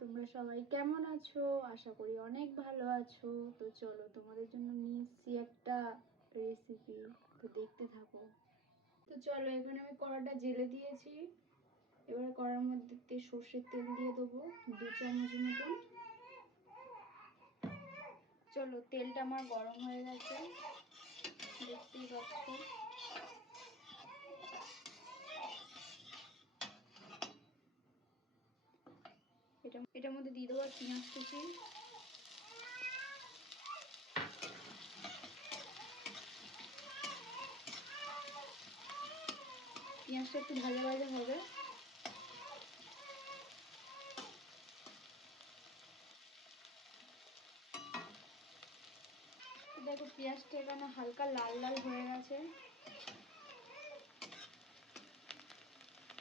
তোমরা সবাই কেমন আছো? আশা করি অনেক ভালো আছো। তো চলো তোমাদের জন্য নিয়ে এসেছি একটা রেসিপি, তো দেখতে থাকো। তো চলো, এখানে আমি কড়াটা জেলে দিয়েছি। এবার কড়ার মধ্যে সর্ষের তেল দিয়ে দেবো 2 চামচ মতন। চলো, তেলটা আমার গরম হয়ে গেছে, দেখতেই পাচ্ছ। এটার মধ্যে দিয়ে দেবো পেঁয়াজ কুচি। পেঁয়াজটা একটু ভাজা ভাজা হবে। দেখো, পেঁয়াজটা এখানে হালকা লাল লাল হয়ে গেছে।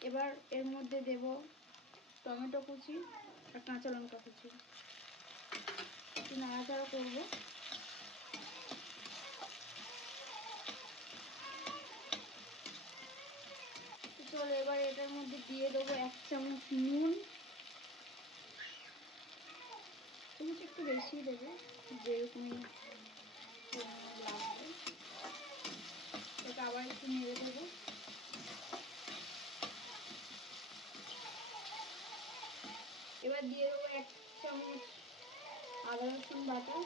এবার এর মধ্যে দেব টমেটো কুচি আর কাঁচা লঙ্কা কুচি। একটু নাড়াচাড়া করবো। চলো, এবার এটার মধ্যে দিয়ে দেবো 1 চামচ নুন। চামচ একটু বেশি দেবো, যেরকমই লাগবে। এটাকে আবার একটু নেড়ে দেবো। এবার দিয়ে দেবো 1 চামচ আদা রসুন বাটা।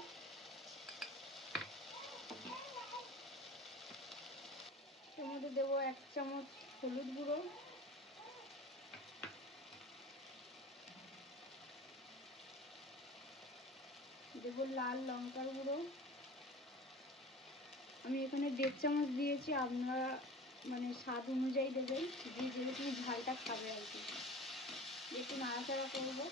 এর মধ্যে দেবো 1 চামচ হলুদ গুঁড়ো। দেবো লাল লঙ্কার গুঁড়ো। আমি এখানে 1.5 চামচ দিয়েছি, আপনারা মানে স্বাদ অনুযায়ী দেবেন, যে যেরকম ঝালটা খাবে আর কি। একটু নাড়াচাড়া করবো।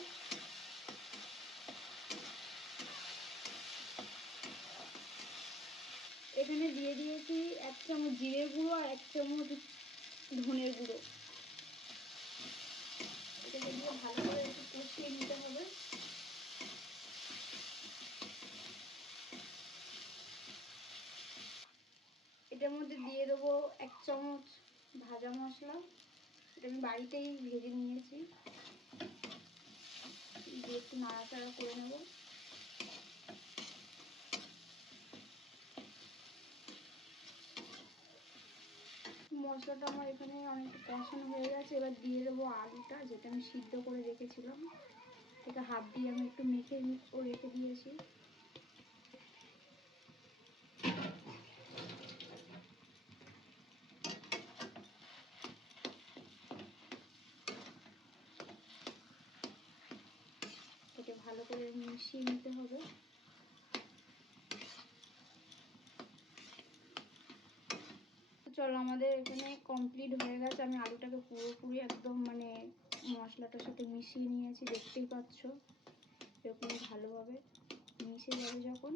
এখানে দিয়ে দিয়েছি 1 চামচ জিরে গুঁড়ো আর 1 চামচ ধনের গুঁড়ো। এটাকে দিয়ে ভালো করে একটু কষিয়ে নিতে হবে। এটার মধ্যে দিয়ে দেবো 1 চামচ ভাজা মশলা। এটা আমি বাড়িতেই ভেজে নিয়েছি। দিয়ে একটু নাড়াচাড়া করে নেব। মশলাটা আমার এখানে অনেকটা কষানো হয়ে গেছে। এবার দিয়ে দেবো আলুটা, যেটা আমি সিদ্ধ করে রেখেছিলাম। এটা হাত দিয়ে আমি একটু মেখে রেখে দিয়েছি। এটা ভালো করে মিশিয়ে নিতে হবে। চলো, আমাদের এখানে কমপ্লিট হয়ে গেছে। আমি আলুটাকে পুরোপুরি একদম মানে মশলাটার সাথে মিশিয়ে নিয়েছি, দেখতেই পাচ্ছ। এরকম ভালোভাবে মিশে যাবে যখন,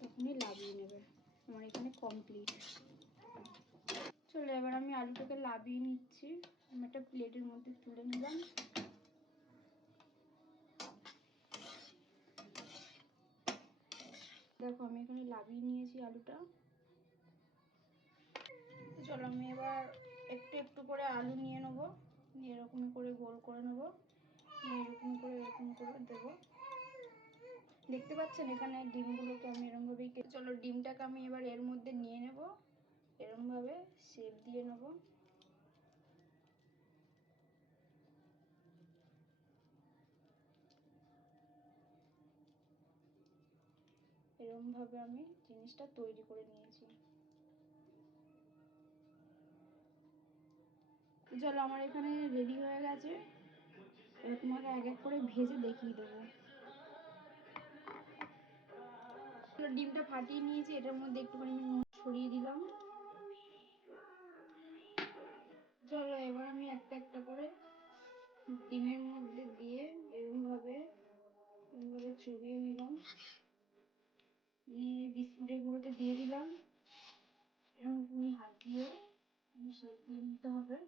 তখনই লাবিয়ে নেবে। আমার এখানে কমপ্লিট। চলো, এবার আমি আলুটাকে লাবিয়ে নিচ্ছি। আমি একটা প্লেটের মধ্যে তুলে নিলাম। দেখো, আমি এখানে লাবিয়ে নিয়েছি আলুটা। চলো, আমি এবার একটু একটু করে আলু নিয়ে নেবো, নিয়ে এরকম করে গোল করে নেবো, নিয়ে এরকম করে দেবো। দেখতে পাচ্ছেন এখানে ডিমগুলোকে আমি এরকমভাবেই। চলো, ডিমটাকে আমি এবার এর মধ্যে নিয়ে নেব, এরকমভাবে শেপ দিয়ে নেব। এরকমভাবে আমি জিনিসটা তৈরি করে নিয়েছি। চলো, আমার এখানে রেডি হয়ে গেছে। এবার তোমাকে এক এক করে ভেজে দেখিয়ে দেবো। ডিমটা ফাটিয়ে নিয়েছি, এটার মধ্যে একটুখানি আমি নুন ছড়িয়ে দিলাম। চলো, এবার আমি একটা একটা করে ডিমের মধ্যে দিয়ে এরকমভাবে চড়িয়ে নিলাম, নিয়ে বিস্কুটের গুঁড়োতে দিয়ে দিলাম। এরকম হাত দিয়ে শেপ দিয়ে নিতে হবে।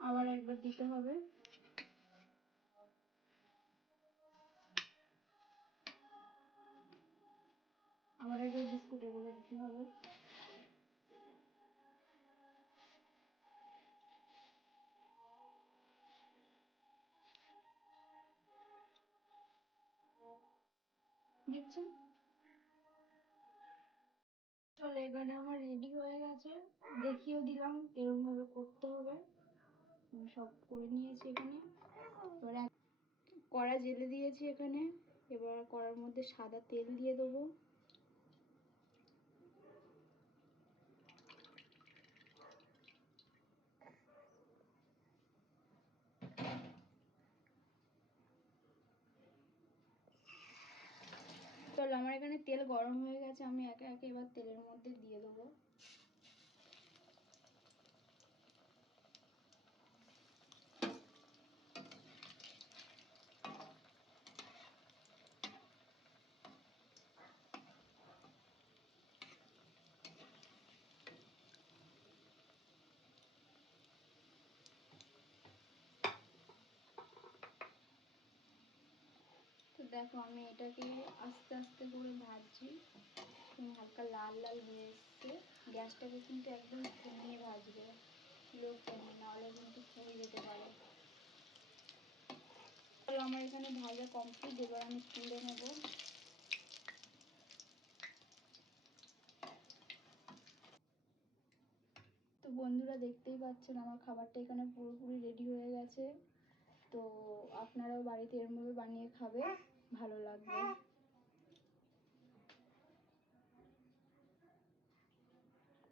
আবার একবার দিতে হবে। কেটে করে দিতে হবে। দেখছেন, চলো এখানে আমার রেডি হয়ে গেছে, দেখিয়ে দিলাম এরকম ভাবে করতে হবে। আমি সব করে নিয়েছি এখানে। এবার কড়া জেলে দিয়েছি এখানে। এবার কড়ার মধ্যে সাদা তেল দিয়ে দেবো। চলো আমার এখানে তেল গরম হয়ে গেছে, আমি একে একে এবার তেলের মধ্যে দিয়ে দেবো। তো দেখো আমি এটাকে আস্তে আস্তে করে ভাজছি, হালকা লাল লাল হয়ে এসছে। গ্যাসটাকে কিন্তু একদম কমিয়ে ভাজবে, লো ফ্লেমে, নাহলে কিন্তু পুড়ে যেতে পারে। আমার এখানে ভাজা কমপ্লিট, এবার আমি তুলে নেব। তো বন্ধুরা দেখতেই পাচ্ছেন আমার খাবারটা এখানে পুরোপুরি রেডি হয়ে গেছে। তো আপনারাও বাড়িতে এরমভাবে বানিয়ে খাবে, ভালো লাগবে।